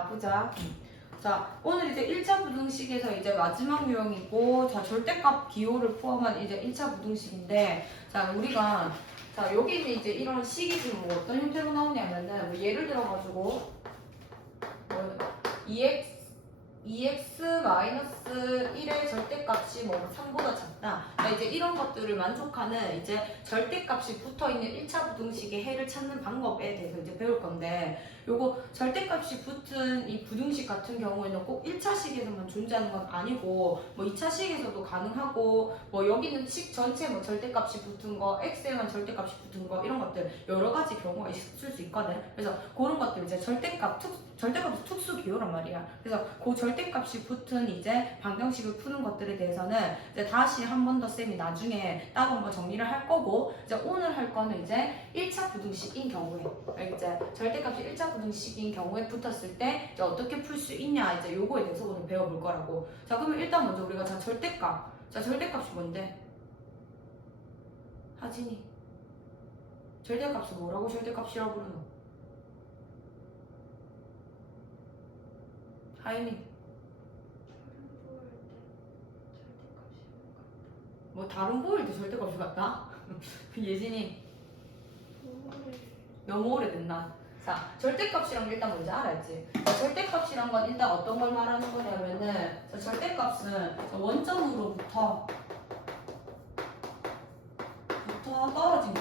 자, 보자. 자, 오늘 이제 1차 부등식에서 이제 마지막 유형이고, 자, 절대값 기호를 포함한 이제 1차 부등식인데, 자, 우리가, 자, 여기는 이제 이런 식이 지금 뭐 어떤 형태로 나오냐면은, 뭐 예를 들어가지고, 뭐, 2x-1의 절대값이 뭐 3보다 작다. 그러니까 이제 이런 것들을 만족하는 이제 절대값이 붙어있는 1차 부등식의 해를 찾는 방법에 대해서 이제 배울 건데, 요거 절대값이 붙은 이 부등식 같은 경우에는 꼭 1차식에서만 존재하는 건 아니고, 뭐 2차식에서도 가능하고, 뭐 여기는 식 전체 뭐 절대값이 붙은 거, x에만 절대값이 붙은 거, 이런 것들 여러 가지 경우가 있을 수 있거든. 그래서 그런 것들 이제 절대값이 특수 기호란 말이야. 그래서 그 절대값이 붙은 이제 방정식을 푸는 것들에 대해서는 이제 다시 한 번 더 쌤이 나중에 따로 한번 정리를 할 거고, 이제 오늘 할 거는 이제 1차 부등식인 경우에, 이제 절대값이 1차 부등식인 경우에 붙었을 때 이제 어떻게 풀 수 있냐, 이제 요거에 대해서 오늘 배워볼 거라고. 자, 그러면 일단 먼저 우리가 절대값이 뭔데? 하진이, 절대값이 뭐라고 절대값이라고 부르노? 하윤이, 뭐 다른 보일 때 절대값이 같다? 예진이, 너무 오래됐나? 자, 절대값이란 게 일단 뭔지 알았지? 자, 절대값이란 건 일단 어떤 걸 말하는 거냐면은, 자, 절대값은 원점으로부터 떨어진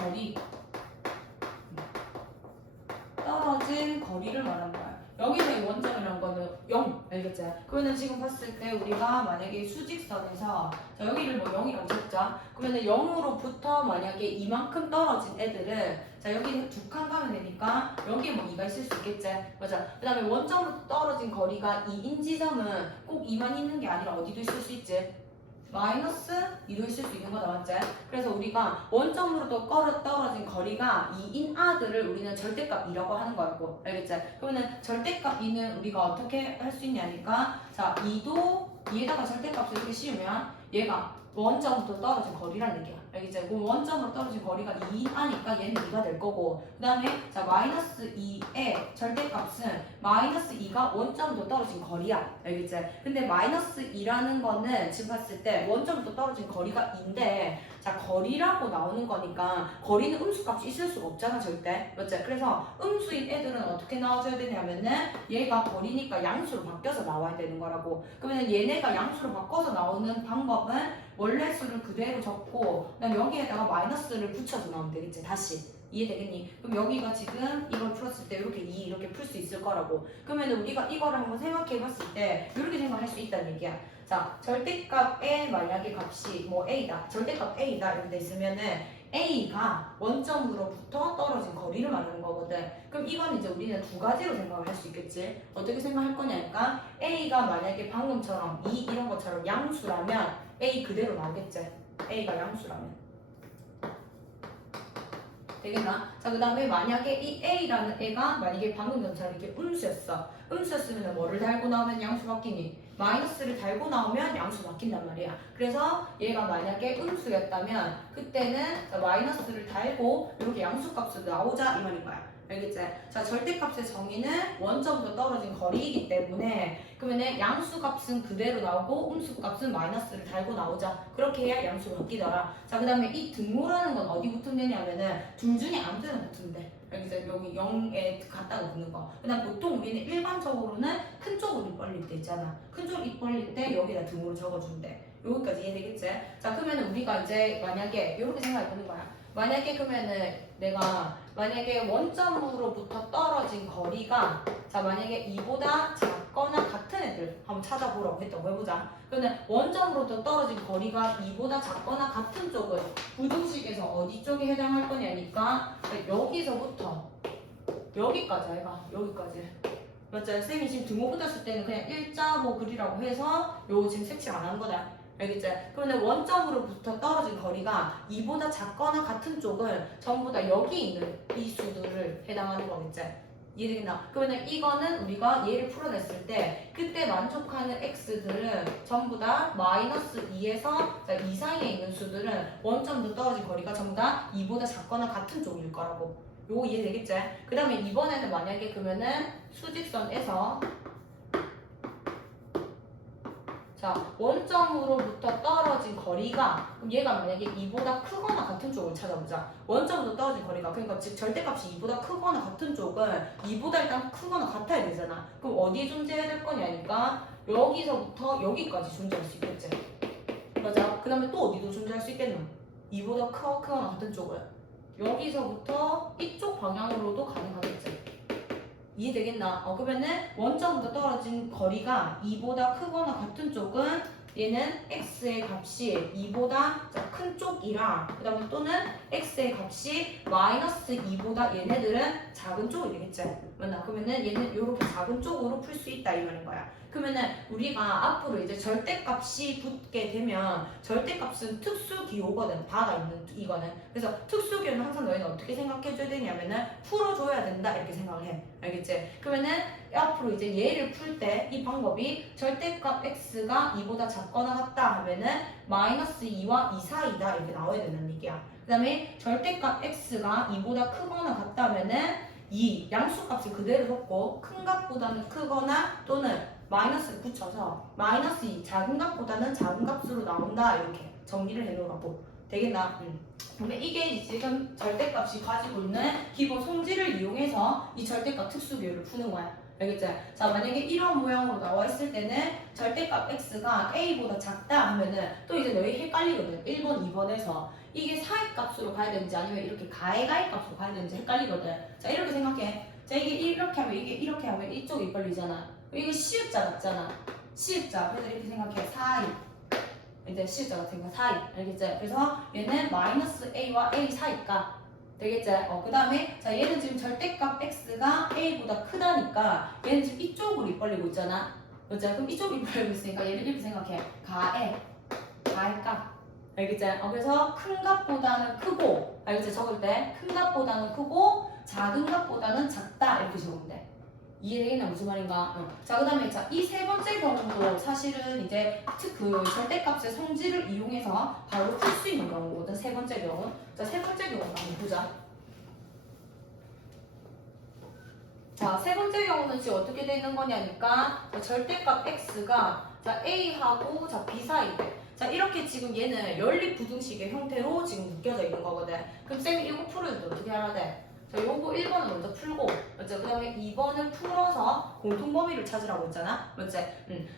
거리를 말하는 거야. 여기서의 원점이란 거는 0, 알겠지? 그러면 지금 봤을 때 우리가 만약에 수직선에서, 자, 여기를 뭐 0이라고 잡자. 그러면 0으로부터 만약에 이만큼 떨어진 애들은, 자, 여기 두 칸 가면 되니까 여기에 뭐 2가 있을 수 있겠지? 맞아. 그 다음에 원점으로 떨어진 거리가 2인 지점은 꼭 2만 있는 게 아니라 어디도 있을 수 있지? 마이너스 2도 있을 수 있는 거다, 맞지? 그래서 우리가 원점으로도 떨어진 거리가 2인 아들을 우리는 절대값 2라고 하는 거였고, 알겠지? 그러면 절대값 2는 우리가 어떻게 할 수 있냐니까, 자, 2도 2에다가 절대값을 이렇게 씌우면 얘가 원점부터 떨어진 거리란 얘기야. 알겠지? 그럼 원점으로 떨어진 거리가 2인 아니까 얘는 2가 될 거고, 그 다음에 자, 마이너스 2의 절대값은 마이너스 2가 원점부터 떨어진 거리야. 알겠지? 근데 마이너스 2라는 거는 지금 봤을 때 원점부터 떨어진 거리가 2인데, 자, 거리라고 나오는 거니까 거리는 음수값이 있을 수가 없잖아, 절대. 맞지? 그래서 음수인 애들은 어떻게 나와줘야 되냐면은 얘가 거리니까 양수로 바뀌어서 나와야 되는 거라고. 그러면 얘네가 양수로 바꿔서 나오는 방법은 원래 수를 그대로 적고, 그다음 여기에다가 마이너스를 붙여서 나오면 되겠지. 다시 이해되겠니? 그럼 여기가 지금 이걸 풀었을 때 이렇게 2 이렇게 풀 수 있을 거라고. 그러면 우리가 이거를 한번 생각해봤을 때 이렇게 생각할 수 있다는 얘기야. 자, 절대값의 만약에 값이 뭐 a다, 절대값 a다 이렇게 돼 있으면은 a가 원점으로부터 떨어진 거리를 말하는 거거든. 그럼 이건 이제 우리는 두 가지로 생각을 할 수 있겠지. 어떻게 생각할 거냐니까, a가 만약에 방금처럼 2 이런 것처럼 양수라면 a 그대로 나오겠지. a가 양수라면 되겠나? 자, 그 다음에 만약에 이 a라는 애가 만약에 방금 전처럼 이렇게 음수였으면 뭐를 달고 나오면 양수 바뀌니? 마이너스를 달고 나오면 양수 바뀐단 말이야. 그래서 얘가 만약에 음수였다면 그때는 자, 마이너스를 달고 이렇게 양수값으로 나오자 이 말인 거야. 알겠지? 자, 절대값의 정의는 원점부터 떨어진 거리이기 때문에 그러면 양수값은 그대로 나오고 음수값은 마이너스를 달고 나오자. 그렇게 해야 양수가 바뀌더라. 자, 그 다음에 이 등호라는 건 어디 붙으면냐면은 둘 중에 아무 데나 붙으면 돼. 알겠지? 여기 0에 갖다가 붙는 거. 그 다음 보통 우리는 일반적으로는 큰 쪽으로 입 벌릴 때 있잖아. 큰 쪽으로 입 벌릴 때 여기다 등호를 적어주면 돼. 여기까지 이해되겠지? 자, 그러면 우리가 이제 만약에 이렇게 생각해보는 거야. 만약에 그러면은 내가 만약에 원점으로부터 떨어진 거리가, 자, 만약에 2보다 작거나 같은 애들 한번 찾아보라고 했다고 해보자. 그러면 원점으로부터 떨어진 거리가 2보다 작거나 같은 쪽은 부등식에서 어디 쪽에 해당할 거냐니까 여기서부터 여기까지 해봐. 여기까지. 맞죠? 쌤이 지금 등호 붙였을 때는 그냥 일자로 그리라고 해서 요거 지금 색칠 안 하는 거다. 알겠지? 그러면 원점으로부터 떨어진 거리가 2보다 작거나 같은 쪽은 전부 다 여기 있는 이 수들을 해당하는 거겠지? 이해되겠나? 그러면 이거는 우리가 얘를 풀어냈을 때 그때 만족하는 x들은 전부 다 마이너스 2에서 2 사이에 있는 수들은 원점부터 떨어진 거리가 전부 다 2보다 작거나 같은 쪽일 거라고. 요거 이해되겠지? 그 다음에 이번에는 만약에 그러면은 수직선에서 자, 원점으로부터 떨어진 거리가, 그럼 얘가 만약에 2보다 크거나 같은 쪽을 찾아보자. 원점부터 떨어진 거리가, 그러니까 즉 절대값이 2보다 크거나 같은 쪽은 2보다 일단 크거나 같아야 되잖아. 그럼 어디에 존재해야 될 거냐니까 여기서부터 여기까지 존재할 수 있겠지. 맞아. 그 다음에 또 어디도 존재할 수 있겠노? 2보다 크거나 같은 쪽은 여기서부터 이쪽 방향으로도 가능하겠지. 이해되겠나? 그러면은 원점부터 떨어진 거리가 2보다 크거나 같은 쪽은 얘는 x의 값이 2보다 큰 쪽이랑 그 다음에 또는 x의 값이 마이너스 2보다 얘네들은 작은 쪽이 되겠지. 맞나? 그러면은 얘는 이렇게 작은 쪽으로 풀 수 있다 이 말인 거야. 그러면은 우리가 앞으로 이제 절대값이 붙게 되면 절대값은 특수기호거든. 바가 있는 이거는. 그래서 특수기호는 항상 너희는 어떻게 생각해줘야 되냐면은 풀어줘야 된다 이렇게 생각을 해. 알겠지? 그러면은 앞으로 이제 얘를 풀 때 이 방법이 절대값 x가 2보다 작거나 같다 하면은 마이너스 2와 2 사이다 이렇게 나와야 된다는 얘기야. 그 다음에 절대값 x가 2보다 크거나 같다 하면은 이 양수값을 그대로 뒀고 큰 값보다는 크거나 또는 마이너스를 붙여서 마이너스 2 작은 값보다는 작은 값으로 나온다 이렇게 정리를 해놓으라고. 되겠나? 근데 이게 지금 절대값이 가지고 있는 기본 성질을 이용해서 이 절대값 특수비율을 푸는 거야. 알겠지? 자, 만약에 이런 모양으로 나와 있을 때는 절대값 x가 a보다 작다 하면은 또 이제 너희 헷갈리거든. 1번, 2번에서 이게 사이값으로 가야 되는지 아니면 이렇게 가해가해 값으로 가야 되는지 헷갈리거든. 자, 이렇게 생각해. 자, 이게 이렇게 하면 이게 이렇게 하면 이쪽이 벌리잖아. 이거 시읒자 같잖아. 시읒자. 그래서 이렇게 생각해. 사이. 이제 시읒자 같은 거 사이. 알겠지? 그래서 얘는 마이너스 a와 a 사이가 되겠지? 그 다음에 자 얘는 지금 절대값 x가 a보다 크다니까 얘는 지금 이쪽으로 입 벌리고 있잖아. 그렇지? 그럼 이쪽으로 입 벌리고 있으니까 얘를 이렇게 생각해. 가해값. 알겠지? 그래서 큰 값보다는 크고, 알겠지? 적을 때 큰 값보다는 크고 작은 값보다는 작다 이렇게 적으면 돼. 이해되겠나 무슨 말인가? 자, 그 다음에 이 세 번째 경우도 사실은 이제 그 절대값의 성질을 이용해서 바로 풀 수 있는 경우거든. 세 번째 경우. 자, 세 번째 경우 한번 보자. 자, 세 번째 경우는 지금 어떻게 되는 거냐니까 절대값 x가 자 a하고 자 b 사이. 자, 이렇게 지금 얘는 연립부등식의 형태로 지금 묶여져 있는 거거든. 그럼 쌤이 이거 풀어줄 때 어떻게 해야 돼? 자, 요거 1번을 먼저 풀고, 맞지? 그 다음에 2번을 풀어서 공통범위를 찾으라고 했잖아? 맞지?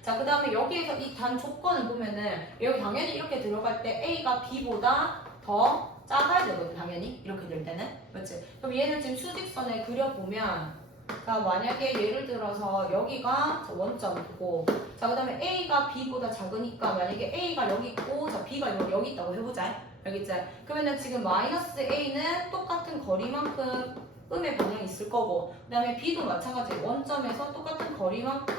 자, 그 다음에 여기에서 이 단 조건을 보면은, 여기 당연히 이렇게 들어갈 때 A가 B보다 더 작아야 되거든, 당연히. 이렇게 될 때는. 맞지? 그럼 얘를 지금 수직선에 그려보면, 자, 만약에 예를 들어서 여기가 원점이고, 자, 그 다음에 A가 B보다 작으니까 만약에 A가 여기 있고, 자, B가 여기 있다고 해보자. 알겠지? 그러면은 지금 마이너스 A는 똑같은 거리만큼 음의 방향이 있을 거고, 그 다음에 B도 마찬가지 원점에서 똑같은 거리만큼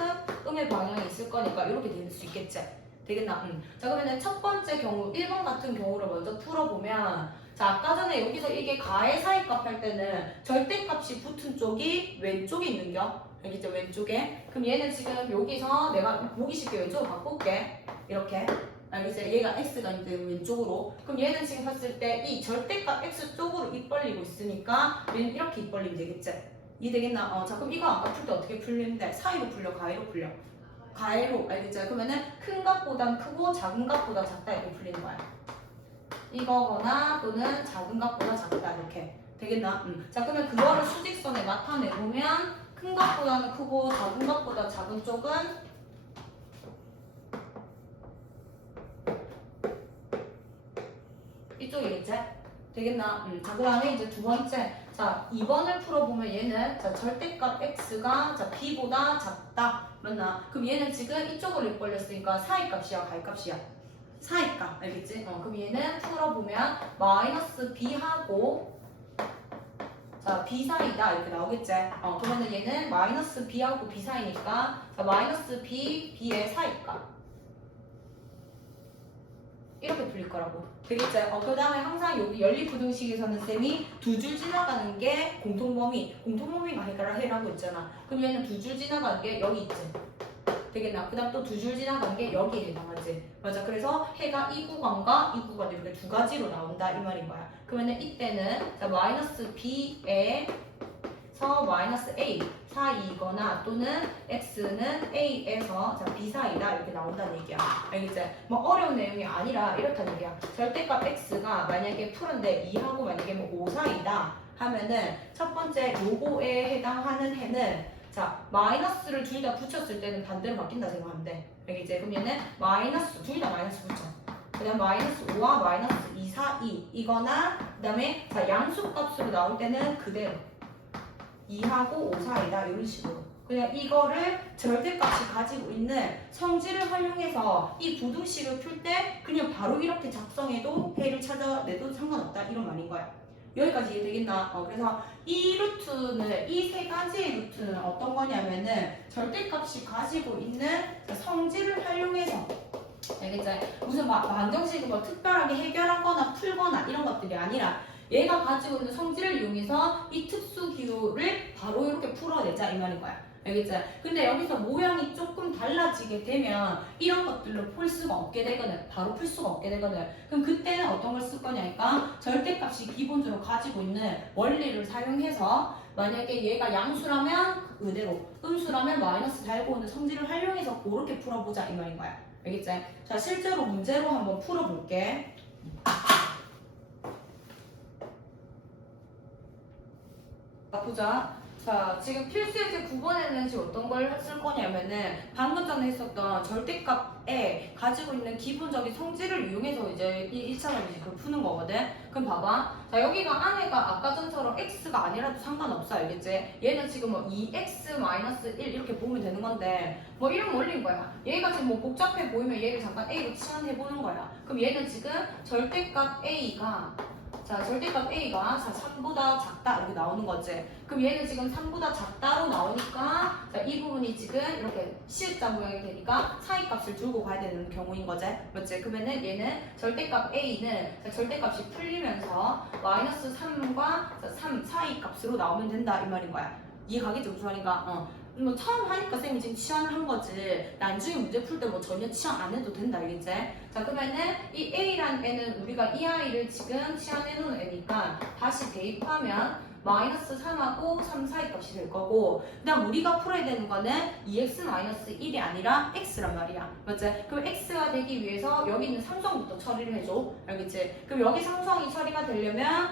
음의 방향이 있을 거니까 이렇게 될 수 있겠지? 되겠나? 자, 그러면은 첫 번째 경우 1번 같은 경우를 먼저 풀어보면, 자, 아까 전에 여기서 이게 가해 사이값 할 때는 절대값이 붙은 쪽이 왼쪽에 있는겨. 알겠죠? 왼쪽에. 그럼 얘는 지금 여기서 내가 보기 쉽게 왼쪽으로 바꿀게. 이렇게. 알겠지? 얘가 x가 이제 왼쪽으로. 그럼 얘는 지금 봤을 때 이 절대값 x 쪽으로 입 벌리고 있으니까 얘는 이렇게 입 벌리면 되겠지? 이해되겠나? 자, 그럼 이거 아까 풀 때 어떻게 풀리는데? 사이로 풀려? 가해로 풀려? 가해로. 알겠죠? 그러면은 큰 값보단 크고 작은 값보다 작다 이렇게 풀리는 거야. 이거거나 또는 작은 값보다 작다 이렇게 되겠나? 자, 그러면 그거를 수직선에 나타내보면 큰 값보다는 크고 작은 값보다 작은 쪽은 이쪽이겠지? 되겠나? 자, 그 다음에 이제 두 번째. 자, 2번을 풀어보면 얘는 자, 절대값 x가 자, b보다 작다. 맞나? 그럼 얘는 지금 이쪽으로 입 벌렸으니까 사이값이야, 가해값이야? 사이값. 알겠지? 그럼 얘는 풀어보면 마이너스 b하고 자, b 사이다. 이렇게 나오겠지? 그러면 얘는 마이너스 b하고 b 사이니까 자, 마이너스 b, b의 사이값. 이렇게 풀릴 거라고. 되겠지? 그 다음에 항상 여기 연립부등식에서는 쌤이 두 줄 지나가는 게 공통범위가 해라고 했잖아. 그럼 얘는 두 줄 지나가는 게 여기 있지. 되겠나? 그 다음 또 두 줄 지나가는 게 여기에 해당하지. 맞아. 그래서 해가 이 구간과 이 구간 이렇게 두 가지로 나온다 이 말인 거야. 그러면은 이때는 자, 마이너스 b의 A에서 마이너스 A 사이거나 또는 X는 A에서 B 사이다 이렇게 나온다는 얘기야. 알겠지? 뭐 어려운 내용이 아니라 이렇다는 얘기야. 절대값 X가 만약에 푸른데 2하고 만약에 뭐 5 사이다 하면은 첫 번째 요거에 해당하는 해는 자 마이너스를 둘 다 붙였을 때는 반대로 바뀐다 생각하면 돼. 알겠지? 그럼 얘는 마이너스 둘 다 마이너스 붙여. 그 다음 마이너스 5와 마이너스 2 사이 이거나 그 다음에 자 양수값으로 나올 때는 그대로 2하고 5 사이다 이런 식으로 그냥 이거를 절대값이 가지고 있는 성질을 활용해서 이 부등식을 풀 때 그냥 바로 이렇게 작성해도 해를 찾아내도 상관없다 이런 말인 거야. 여기까지 이해되겠나? 그래서 이 루트는 이 세 가지의 루트는 어떤 거냐면은 절대값이 가지고 있는 성질을 활용해서 알겠지? 무슨 방정식을 뭐 특별하게 해결하거나 풀거나 이런 것들이 아니라 얘가 가지고 있는 성질을 이용해서 이 특수 기호를 바로 이렇게 풀어내자 이 말인 거야. 알겠지? 근데 여기서 모양이 조금 달라지게 되면 이런 것들로 풀 수가 없게 되거든. 바로 풀 수가 없게 되거든. 그럼 그때는 어떤 걸 쓸 거냐니까 절대값이 기본적으로 가지고 있는 원리를 사용해서 만약에 얘가 양수라면 그대로 음수라면 마이너스 달고 있는 성질을 활용해서 그렇게 풀어보자 이 말인 거야. 알겠지? 자 실제로 문제로 한번 풀어볼게. 보자. 자, 지금 필수예제 9번에는 지금 어떤 걸 쓸 거냐면은 방금 전에 했었던 절대값에 가지고 있는 기본적인 성질을 이용해서 이제 1차를 이제 그걸 푸는 거거든. 그럼 봐봐. 자, 여기가 안에가 아까 전처럼 x가 아니라도 상관없어. 알겠지? 얘는 지금 뭐 2x-1 이렇게 보면 되는 건데 뭐 이런 원리인 거야. 얘가 지금 뭐 복잡해 보이면 얘를 잠깐 a로 치환해 보는 거야. 그럼 얘는 지금 절대값 a가 자, 절대값 A가 자, 3보다 작다 이렇게 나오는 거지. 그럼 얘는 지금 3보다 작다로 나오니까 자, 이 부분이 지금 이렇게 C자 모양이 되니까 사이값을 들고 가야 되는 경우인 거지. 맞지? 그러면은 얘는 절대값 A는 자, 절대값이 풀리면서 마이너스 3과 3 사이값으로 나오면 된다 이 말인 거야. 이해가겠지? 무슨 말인가? 뭐 처음 하니까 쌤이 지금 치환을 한 거지 나중에 문제 풀 때 뭐 전혀 치환 안 해도 된다 알겠지? 자 그러면은 이 A라는 애는 우리가 이 아이를 지금 치환해 놓은 애니까 다시 대입하면 마이너스 3하고 3 사이 값이 될 거고 그 다음 우리가 풀어야 되는 거는 2x-1이 아니라 x란 말이야 맞지? 그럼 x가 되기 위해서 여기 있는 삼성부터 처리를 해줘 알겠지? 그럼 여기 삼성이 처리가 되려면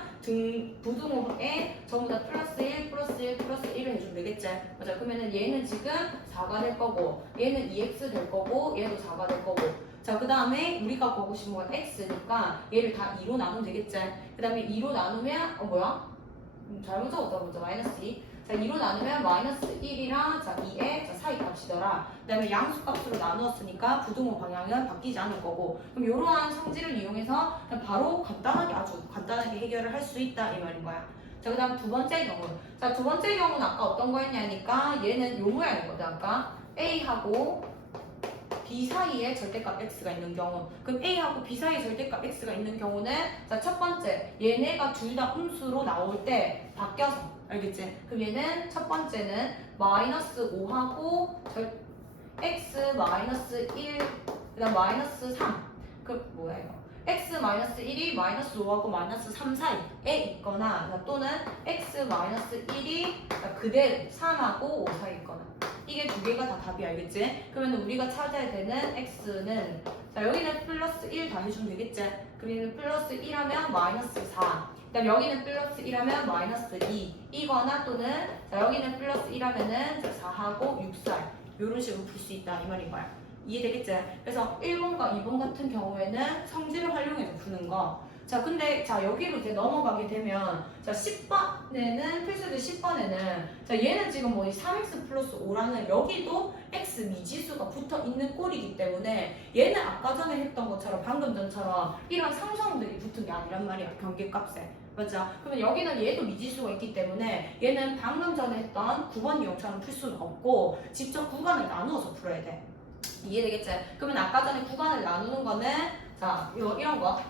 부등호에 전부 다 플러스 1, 플러스 1, 플러스 1을 해주면 되겠지? 맞아? 그러면은 얘는 지금 4가 될 거고 얘는 2x 될 거고 얘도 4가 될 거고 자, 그 다음에 우리가 보고 싶은 건 x니까 얘를 다 2로 나누면 되겠지? 그 다음에 2로 나누면 잘못 적었다 보자. 마이너스 2. 자, 2로 나누면 마이너스 1이랑 자, 2의 자, 사이 값이더라. 그 다음에 양수값으로 나누었으니까 부등호 방향은 바뀌지 않을 거고 그럼 이러한 성질을 이용해서 그냥 바로 간단하게 아주 간단하게 해결을 할 수 있다 이 말인 거야. 자, 그 다음 두 번째 경우. 자, 두 번째 경우는 아까 어떤 거였냐니까 얘는 요 모양이거든. 아까 A하고 B 사이에 절대값 x가 있는 경우 그럼 A하고 B 사이에 절대값 x가 있는 경우는 자, 첫 번째 얘네가 둘 다 음수로 나올 때 바뀌어서 알겠지? 그럼 얘는 첫 번째는 마이너스 5하고 x 마이너스 1 그다음 마이너스 3 그 뭐야 이거 x 마이너스 1이 마이너스 5하고 마이너스 3 사이에 있거나 또는 x 마이너스 1이 그대로 3하고 5 사이에 있거나 이게 두 개가 다 답이 알겠지? 그러면 우리가 찾아야 되는 x는 자 여기는 플러스 1 다 해주면 되겠지? 그러면 플러스 1하면 마이너스 4 그다음 여기는 플러스 1하면 마이너스 2 이거나 또는 자 여기는 플러스 1하면은 4하고 6 사이 이런 식으로 풀 수 있다 이 말인 거야. 이해되겠지? 그래서 1번과 2번 같은 경우에는 성질을 활용해서 푸는 거. 자, 근데 자 여기로 이제 넘어가게 되면 자 10번에는 필수제 10번에는 자 얘는 지금 뭐 3x 플러스 5라는 여기도 x 미지수가 붙어 있는 꼴이기 때문에 얘는 아까 전에 했던 것처럼 방금 전처럼 이런 상성들이 붙은 게 아니란 말이야 경계값에. 맞죠? 그러면 여기는 얘도 미지수가 있기 때문에 얘는 방금 전에 했던 9번 이용처럼 풀 수는 없고 직접 구간을 나누어서 풀어야 돼. 이해되겠지? 그러면 아까 전에 구간을 나누는 거는 자 이런 거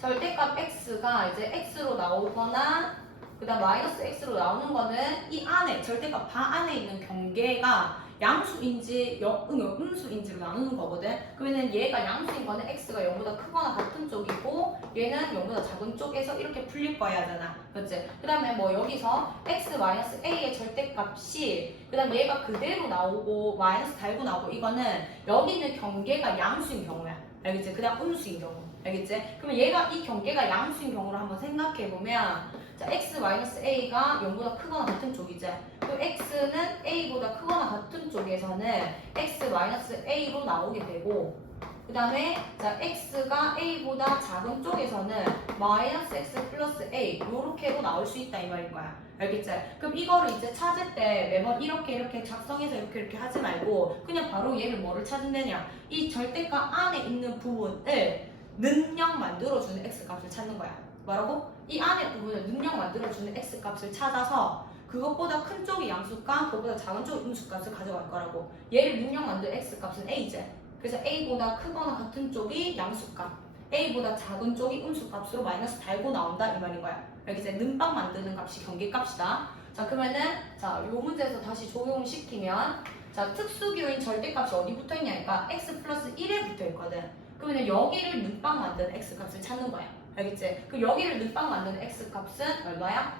절대값 x가 이제 x로 나오거나 그 다음 마이너스 x로 나오는 거는 이 안에 절대값 바 안에 있는 경계가 양수인지 음수인지로 나누는 거거든. 그러면 얘가 양수인 거는 x가 0보다 크거나 같은 쪽이고 얘는 0보다 작은 쪽에서 이렇게 풀릴 거야 하잖아. 그렇지? 그 다음에 뭐 여기서 x-a의 절대값이 그 다음 얘가 그대로 나오고 마이너스 달고 나오고 이거는 여기 있는 경계가 양수인 경우야. 알겠지? 그 다음 음수인 경우. 알겠지? 그러면 얘가 이 경계가 양수인 경우를 한번 생각해보면 자, x-a가 0보다 크거나 같은 쪽이지. 그럼 x는 a보다 크거나 같은 쪽에서는 x-a로 나오게 되고 그 다음에 자 x가 a보다 작은 쪽에서는 마이너스 x 플러스 a 요렇게로 나올 수 있다 이 말인 거야. 알겠지? 그럼 이거를 이제 찾을 때 매번 이렇게 작성해서 이렇게 하지 말고 그냥 바로 얘를 뭐를 찾는다냐 이 절대값 안에 있는 부분을 능력 만들어주는 x값을 찾는 거야. 뭐라고? 이 안에 부분을 능력 만들어주는 x값을 찾아서 그것보다 큰 쪽이 양수값, 그것보다 작은 쪽이 음수값을 가져갈 거라고. 얘를 능력 만든 x값은 a제. 그래서 a보다 크거나 같은 쪽이 양수값, a보다 작은 쪽이 음수값으로 마이너스 달고 나온다 이 말인 거야. 알겠지? 능빵 만드는 값이 경계값이다. 자 그러면은 자 요 문제에서 다시 적용시키면 자 특수기호인 절대값이 어디 붙어있냐니까 x 플러스 1에 붙어있거든. 그러면 여기를 능빵 만드는 x값을 찾는 거야. 알겠지? 그럼 여기를 능빵 만드는 x값은 얼마야?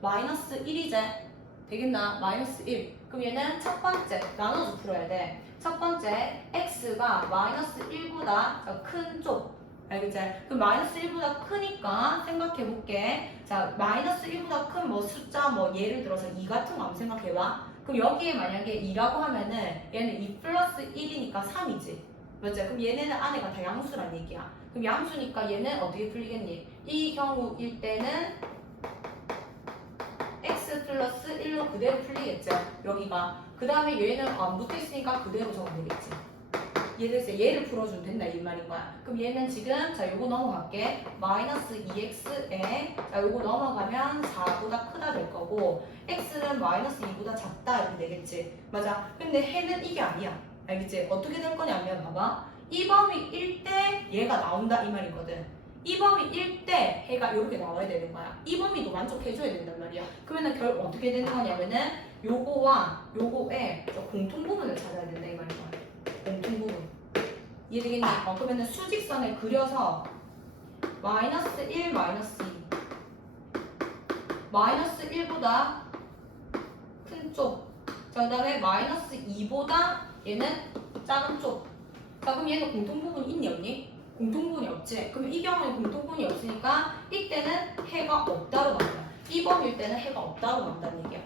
마이너스 1이제. 되겠나? 마이너스 1. 그럼 얘는 첫 번째 나눠서 풀어야 돼. 첫 번째 x가 마이너스 1보다 큰 쪽. 알겠지? 그럼 마이너스 1보다 크니까 생각해볼게. 자 마이너스 1보다 큰 뭐 숫자 뭐 예를 들어서 2 같은 거 한번 생각해봐. 그럼 여기에 만약에 2라고 하면은 얘는 2 플러스 1이니까 3이지. 맞지? 그럼 얘네는 안에가 다 양수란 얘기야. 그럼 양수니까 얘는 어떻게 풀리겠니? 이 경우일 때는 x 플러스 1로 그대로 풀리겠죠. 여기가. 그 다음에 얘는 안 붙어있으니까 그대로 적으면 되겠지. 얘를 얘를 풀어주면 된다 이 말인 거야. 그럼 얘는 지금 자 요거 넘어갈게. 마이너스 2x에 자 요거 넘어가면 4보다 크다 될 거고 x는 마이너스 2보다 작다 이렇게 되겠지. 맞아. 근데 해는 이게 아니야. 알겠지? 어떻게 될 거냐면 봐봐. 이 범위 1 때 얘가 나온다 이 말이거든. 이 범위 1 때 해가 이렇게 나와야 되는 거야. 이 범위도 만족해줘야 된단 말이야. 그러면 결국 어떻게 되는 거냐면은 요거와 요거의 공통 부분을 찾아야 된다 이 말인 거야. 공통 부분. 이해되겠니? 그러면은 수직선을 그려서 마이너스 1, 마이너스 2 마이너스 1보다 큰 쪽. 자, 그 다음에 마이너스 2보다 얘는 작은 쪽. 자 그럼 얘는 공통부분이 있니 없니? 공통부분이 없지. 그럼 이 경우는 공통부분이 없으니까 이때는 해가 없다로 간다. 이 범위일 때는 해가 없다로 간다는 얘기야.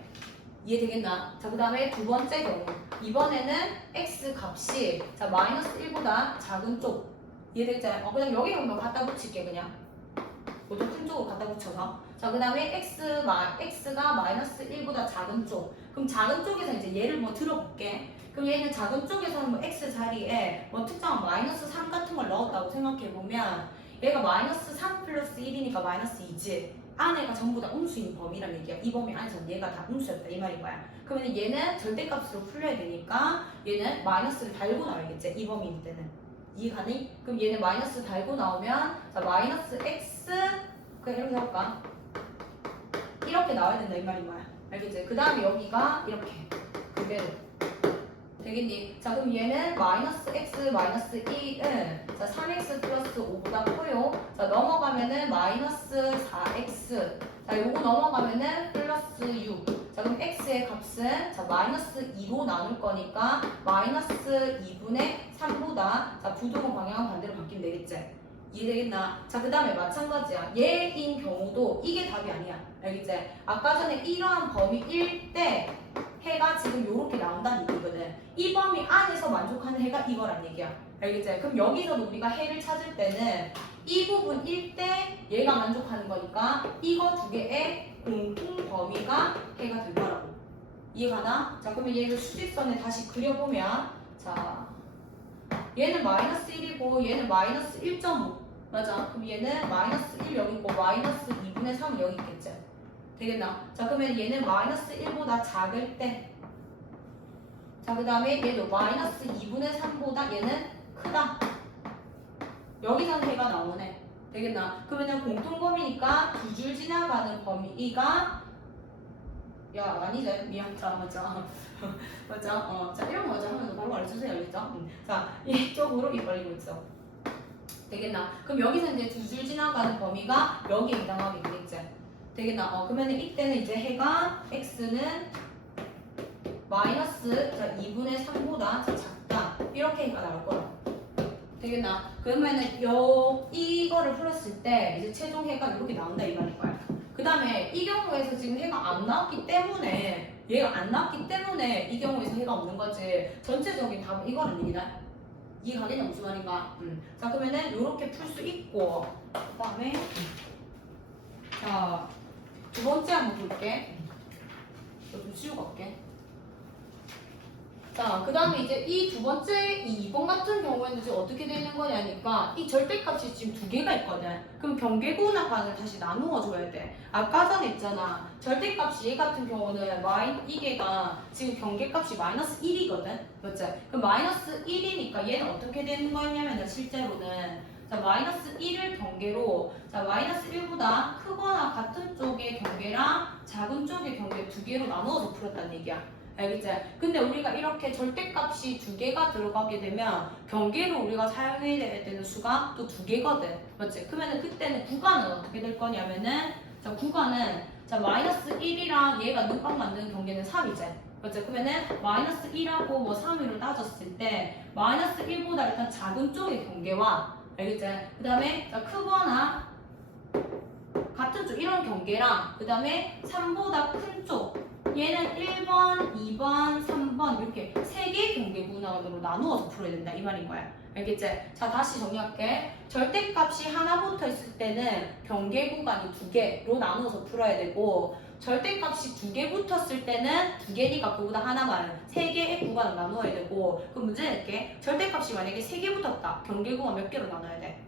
이해되겠나? 자 그 다음에 두 번째 경우 이번에는 x 값이 자 마이너스 1보다 작은 쪽. 이해되지? 그냥 여기 한번 갖다 붙일게 그냥. 모두 큰 쪽으로 갖다 붙여서 자 그 다음에 x가 마이너스 1보다 작은 쪽. 그럼 작은 쪽에서 이제 얘를 뭐 들어볼게. 그럼 얘는 작은 쪽에서는 뭐 x 자리에 뭐 특정한 마이너스 3 같은 걸 넣었다고 생각해보면 얘가 마이너스 3 플러스 1이니까 마이너스 2지. 안에가 전부 다 음수인 범위란 얘기야. 이 범위 안에서는 얘가 다 음수였다 이 말인 거야. 그러면 얘는 절대값으로 풀려야 되니까 얘는 마이너스를 달고 나와야겠지. 이 범위일 때는. 이해가니? 그럼 얘는 마이너스 달고 나오면 자 마이너스 x 그냥 이렇게 해볼까? 이렇게 나와야 된다 이 말인 거야. 알겠지? 그 다음에 여기가 이렇게 그대로 되겠니? 자 그럼 얘는 마이너스 x 마이너스 2은 자 3x 플러스 5보다 커요. 자 넘어가면은 마이너스 4x 자 요거 넘어가면은 플러스 6. 자 그럼 x의 값은 자 마이너스 2로 나눌 거니까 마이너스 2분의 3보다 자 부동의 방향은 반대로 바뀌면 되겠지? 이해되겠나? 자 그 다음에 마찬가지야. 얘인 경우도 이게 답이 아니야. 알겠지? 아까 전에 이러한 범위일 때 해가 지금 요렇게 나온다는 얘기거든. 이 범위 안에서 만족하는 해가 이거란 얘기야. 알겠지? 그럼 여기서도 우리가 해를 찾을 때는 이 부분일 때 얘가 만족하는 거니까 이거 두 개의 공통 범위가 해가 될 거라고. 이해가나? 자 그러면 얘를 수직선에 다시 그려보면 자 얘는 마이너스 1이고 얘는 마이너스 1.5 맞아. 그럼 얘는 마이너스 1 여기 있고 마이너스 2분의 3 여기 있겠지. 되겠나? 자 그러면 얘는 마이너스 1보다 작을 때 자 그 다음에 얘도 마이너스 2분의 3보다 얘는 크다. 여기선 해가 나오네. 되겠나? 그러면 공통범위니까 두 줄 지나가는 범위가 야 아니지 미안하다 맞아 맞아 자 이런 거 먼저 하면서 바로 말해주세요 알겠죠? 자 이쪽으로 이 벌리고 있어 되겠나? 그럼 여기서 이제 두 줄 지나가는 범위가 여기에 해당하게 되겠지? 되겠나? 그러면 이때는 이제 해가 x는 마이너스 자 2분의 3보다 작다 이렇게 해가 나올 거야. 되겠나? 그러면은 이거를 풀었을 때 이제 최종 해가 이렇게 나온다 이 말일 거야. 그 다음에 이 경우에서 지금 해가 안 나왔기 때문에 얘가 안 나왔기 때문에 이 경우에서 해가 없는 거지. 전체적인 답은 이거는 얘기다. 이해가겠냐 무슨 말인가? 자 그러면은 이렇게 풀 수 있고 그 다음에 자 두 번째 한번 볼게. 이거 좀 지우고 갈게. 자, 그 다음에 이제 이 두 번째, 이 2번 같은 경우에는 지금 어떻게 되는 거냐니까 이 절대값이 지금 두 개가 있거든. 그럼 경계구나간을 다시 나누어 줘야 돼. 아까 전에 있잖아. 절대값이 얘 같은 경우는 이게가 지금 경계값이 마이너스 1이거든. 맞지? 그럼 마이너스 1이니까 얘는 어떻게 되는 거냐면은 실제로는 자, 마이너스 1을 경계로 자, 마이너스 1보다 크거나 같은 쪽의 경계랑 작은 쪽의 경계 두 개로 나누어서 풀었다는 얘기야. 알겠지? 근데 우리가 이렇게 절대값이 두 개가 들어가게 되면 경계로 우리가 사용해야 되는 수가 또 두 개거든. 맞지? 그러면은 그때는 구간은 어떻게 될 거냐면은 자, 구간은 자, 마이너스 1이랑 얘가 눈빵 만드는 경계는 3이지. 맞지? 그러면은 마이너스 1하고 뭐 3위로 따졌을 때 마이너스 1보다 일단 작은 쪽의 경계와 알겠지? 그 다음에 크거나 같은 쪽 이런 경계랑 그 다음에 3보다 큰 쪽 얘는 1번, 2번, 3번 이렇게 세 개의 경계 구간으로 나누어서 풀어야 된다 이 말인 거야. 알겠지? 자 다시 정리할게. 절대값이 하나 붙어 있을 때는 경계 구간이 두 개로 나누어서 풀어야 되고 절대값이 두 개 붙었을 때는 두 개니까 그보다 하나만 세 개의 구간을 나누어야 되고 그럼 문제 낼게. 절대값이 만약에 세 개 붙었다. 경계 구간 몇 개로 나눠야 돼?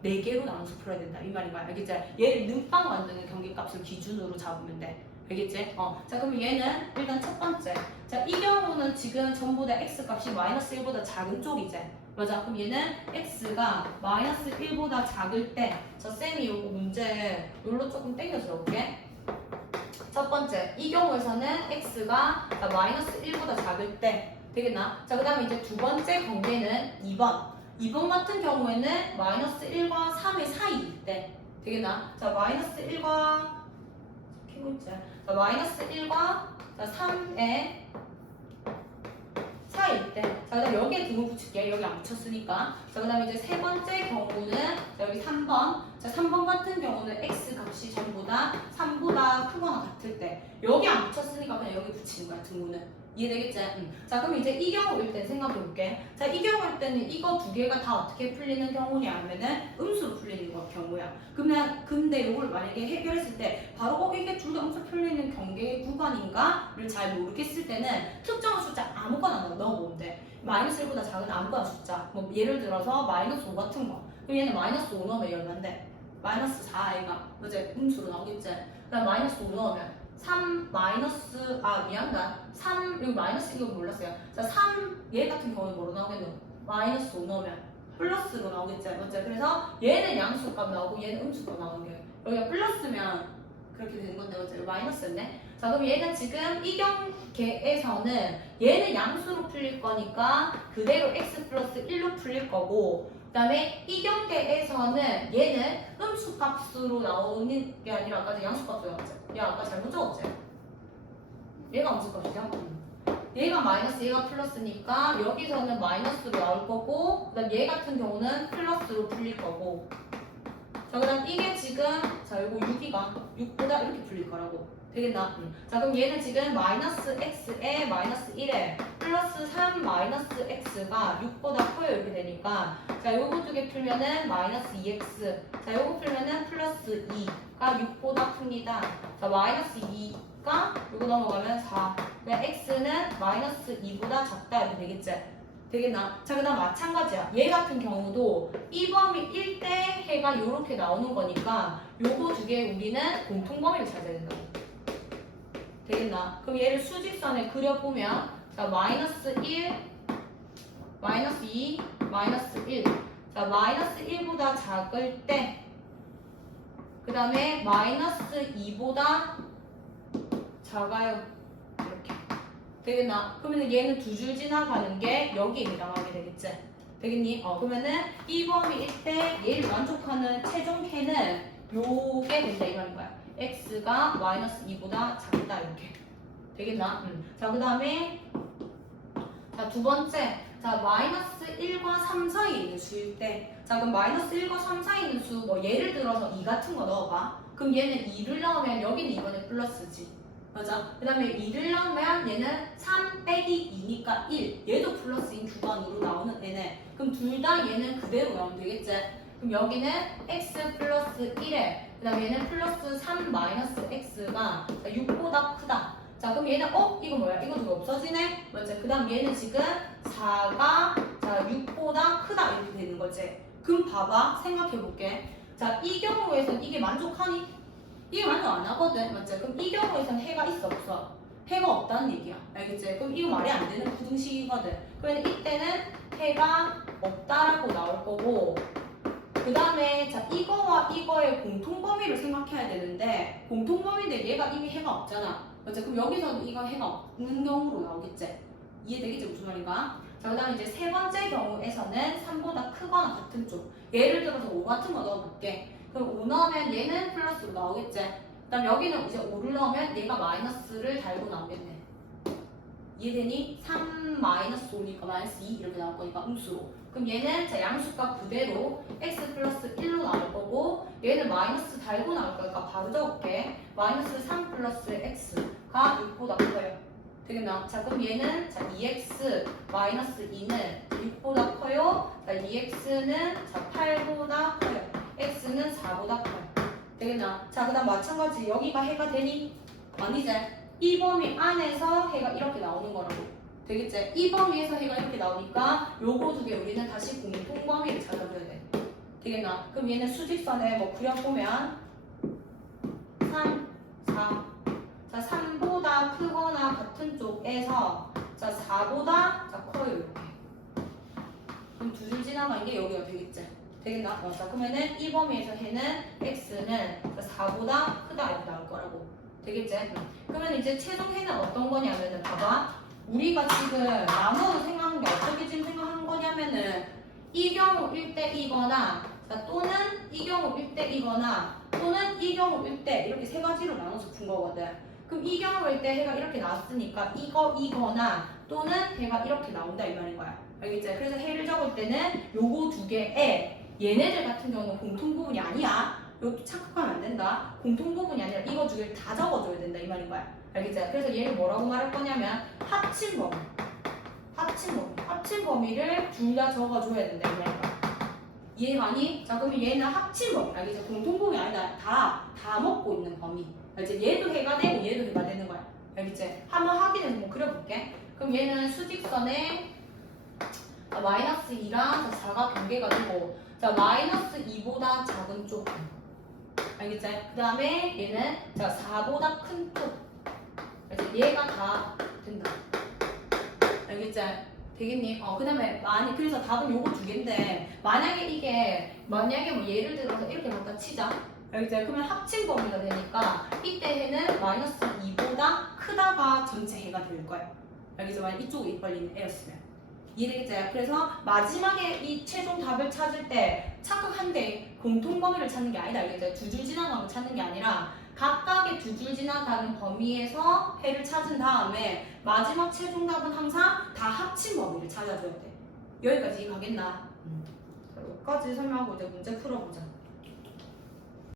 네 개로 나눠서 풀어야 된다 이 말인 거야. 알겠지? 얘를 능빵 만드는 경계값을 기준으로 잡으면 돼. 알겠지? 자 그럼 얘는 일단 첫 번째 자 이 경우는 지금 전부 다 x값이 마이너스 1보다 작은 쪽이지 맞아? 그럼 얘는 x가 마이너스 1보다 작을 때자 쌤이 요거 문제 요로 조금 땡겨서 넣을게. 첫 번째 이 경우에서는 x가 마이너스 1보다 작을 때 되겠나? 자 그 다음에 이제 두 번째 경계는 2번 같은 경우에는 마이너스 1과 3의 사이일 때 되겠나? 자 마이너스 1과 자, 마이너스 1과 3의 사이일 때. 자, 그 다음 여기에 등을 붙일게. 여기 안 붙였으니까. 자, 그 다음에 이제 세 번째 경우는 자, 여기 3번. 자, 3번 같은 경우는 x 값이 전부 다 3보다 크거나 같을 때. 여기 안 붙였으니까 그냥 여기 붙이는 거야, 등호는. 이해되겠지? 자, 그럼 이제 이 경우일 때 생각해볼게. 자, 이 경우일 때는 이거 두 개가 다 어떻게 풀리는 경우냐 하면은 음수로 풀리는 경우야. 그러면 근데 이걸 만약에 해결했을 때 바로 이게 둘 다 음수 풀리는 경계 구간인가를 잘 모르겠을 때는 특정한 숫자 아무거나 넣어보면 돼. 마이너스 1보다 작은 아무거나 숫자. 뭐 예를 들어서 마이너스 5 같은 거. 그럼 얘는 마이너스 5 넣으면 얼마인데? 마이너스 4아이가 그치? 음수로 나오겠지? 그다음 마이너스 5 넣으면 3 마이너스 미안하다 3 여기 마이너스 이거 몰랐어요. 자 3 얘 같은 경우는 뭐로 나오겠노? 마이너스 5 넣으면 플러스로 나오겠지 맞죠? 그래서 얘는 양수값 나오고 얘는 음수값 나오는 게 여기가 플러스면 그렇게 되는 건데 맞죠? 마이너스였네. 자 그럼 얘는 지금 이 경계에서는 얘는 양수로 풀릴 거니까 그대로 x 플러스 1로 풀릴 거고 그 다음에 이 경계에서는 얘는 음수값으로 나오는 게 아니라 아까 양수값으로 나왔지? 야 아까 잘못 적었지? 얘가 음수값이죠? 얘가 마이너스 얘가 플러스니까 여기서는 마이너스로 나올 거고 그 다음 얘 같은 경우는 플러스로 풀릴 거고 자 그 다음 이게 지금 자 요거 6이가 6보다 이렇게 풀릴 거라고 되겠나? 자 그럼 얘는 지금 마이너스 x에 마이너스 1에 플러스 3 마이너스 x가 6보다 커요 이렇게 되니까 자 요거 두 개 풀면은 마이너스 2x 자 요거 풀면은 플러스 2가 6보다 큽니다. 자 마이너스 2가 요거 넘어가면 4 그냥 x는 마이너스 2보다 작다 이렇게 되겠지? 되겠나? 자, 그 다음 마찬가지야. 얘 같은 경우도 이 범위 1대 해가 요렇게 나오는 거니까 요거 두 개 우리는 공통범위를 찾아야 된다. 되겠나? 그럼 얘를 수직선에 그려보면 자, 마이너스 1, 마이너스 2, 마이너스 1. 자, 마이너스 1보다 작을 때 그 다음에 마이너스 2보다 작아요. 이렇게. 되겠나? 그러면 얘는 두 줄 지나가는 게 여기에 해당하게 되겠지? 되겠니? 그러면은 이 범위일 때 얘를 만족하는 최종 해는 요게 된다 이런 거야. x가 마이너스 2보다 작다 이렇게. 되겠나? 자, 그 다음에 자, 두 번째. 자, 마이너스 1과 3 사이에 있는 수일 때. 자, 그럼 마이너스 1과 3 사이에 있는 수, 뭐 예를 들어서 2 같은 거 넣어봐. 그럼 얘는 2를 넣으면 여기는 이번에 플러스지. 맞아? 그 다음에 2를 넣으면 얘는 3 빼기 2니까 1. 얘도 플러스인 주관으로 나오는 애네. 그럼 둘 다 얘는 그대로 나오면 되겠지? 그럼 여기는 x 플러스 1에 그 다음에 얘는 플러스 3 마이너스 x가 6보다 크다. 자, 그럼 얘는 이거 뭐야? 이거 누가 없어지네? 맞지? 그 다음 얘는 지금 4가 6보다 크다 이렇게 되는 거지. 그럼 봐봐. 생각해볼게. 자, 이 경우에선 이게 만족하니? 이게 만족 안 하거든. 맞지? 그럼 이 경우에선 해가 있어 없어? 해가 없다는 얘기야. 알겠지? 그럼 이거 말이 안 되는 부등식이거든. 그러면 이때는 해가 없다라고 나올 거고 그 다음에 자 이거와 이거의 공통범위를 생각해야 되는데 공통범위인데 얘가 이미 해가 없잖아. 맞지? 그럼 여기서는 이거 해가 없는 경우로 나오겠지? 이해되겠지? 무슨 말인가? 자, 그 다음에 이제 세 번째 경우에서는 3보다 크거나 같은 쪽. 예를 들어서 5 같은 거 넣어볼게. 그럼 5 넣으면 얘는 플러스로 나오겠지? 그 다음 여기는 이제 5를 넣으면 얘가 마이너스를 달고 나오겠네. 이해되니? 3 마이너스 5니까 마이너스 2 이렇게 나올 거니까 음수로. 그럼 얘는 자 양수값 그대로 x 플러스 1로 나올 거고 얘는 마이너스 달고 나올 거니까 바로 적을게. 마이너스 3 플러스 x가 6보다 커요. 되겠나? 자, 그럼 얘는 자 2x 마이너스 2는 6보다 커요. 자, 2x는 자 8보다 커요. x는 4보다 커요. 되겠나? 자, 그 다음 마찬가지 여기가 해가 되니? 아니지? 이 범위 안에서 해가 이렇게 나오는 거라고. 되겠지? 이 범위에서 해가 이렇게 나오니까 요거 두 개 우리는 다시 공통 범위를 찾아줘야 돼. 되겠나? 그럼 얘는 수직선에 뭐 그려보면 3, 4. 자, 3보다 크거나 같은 쪽에서 자, 4보다 자, 커요. 이렇게. 그럼 두 줄 지나간 게 여기가 되겠지? 되겠나? 자, 그러면은 이 범위에서 해는 x는 4보다 크다 이렇게 나올 거라고. 되겠지? 그러면 이제 최종 해는 어떤 거냐면은 봐봐. 우리가 지금 나눠서 생각한 게 어떻게 지금 생각한 거냐면은 이 경우일 때 이거나 자, 또는 이 경우일 때 이거나 또는 이 경우일 때 이렇게 세 가지로 나눠서 푼 거거든. 그럼 이 경우일 때 해가 이렇게 나왔으니까 이거나 또는 해가 이렇게 나온다 이 말인 거야. 알겠지? 그래서 해를 적을 때는 요거 두 개에 얘네들 같은 경우는 공통 부분이 아니야. 여기 착각하면 안 된다. 공통 부분이 아니라 이거 두 개를 다 적어줘야 된다 이 말인 거야. 알겠지? 그래서 얘를 뭐라고 말할 거냐면 합친 범위를 둘 다 적어줘야 된다 이 말인 거야. 이해가니? 자, 그러면 얘는 합친 범위. 알겠지? 공통 범위 아니다. 다 먹고 있는 범위. 알겠지? 얘도 해가 되고 얘도 해가 되는 거야. 알겠지? 한번 확인해서 한번 그려볼게. 그럼 얘는 수직선에 마이너스 2랑 4가 경계가 되고 자 마이너스 2보다 작은 쪽. 알겠지? 그 다음에 얘는 자 4보다 큰 쪽. 알겠지? 얘가 다 된다. 알겠지? 되겠니? 그 다음에 그래서 답은 요거 두 개인데 만약에 뭐 예를 들어서 이렇게 갖다 치자. 알겠지? 그러면 합친 범위가 되니까 이때 해는 마이너스 2보다 크다가 전체 해가 될 거야. 알겠지? 만약 이쪽에 이빨리는 애였으면. 이해되겠지? 그래서 마지막에 이 최종 답을 찾을 때 착각한 게 공통 범위를 찾는 게 아니다. 알겠지? 두 줄 지나가는 걸 찾는 게 아니라 각각의 두 줄 지나가는 범위에서 해를 찾은 다음에 마지막 최종 답은 항상 다 합친 범위를 찾아줘야 돼. 여기까지 가겠나? 자, 여기까지 설명하고 이제 문제 풀어보자.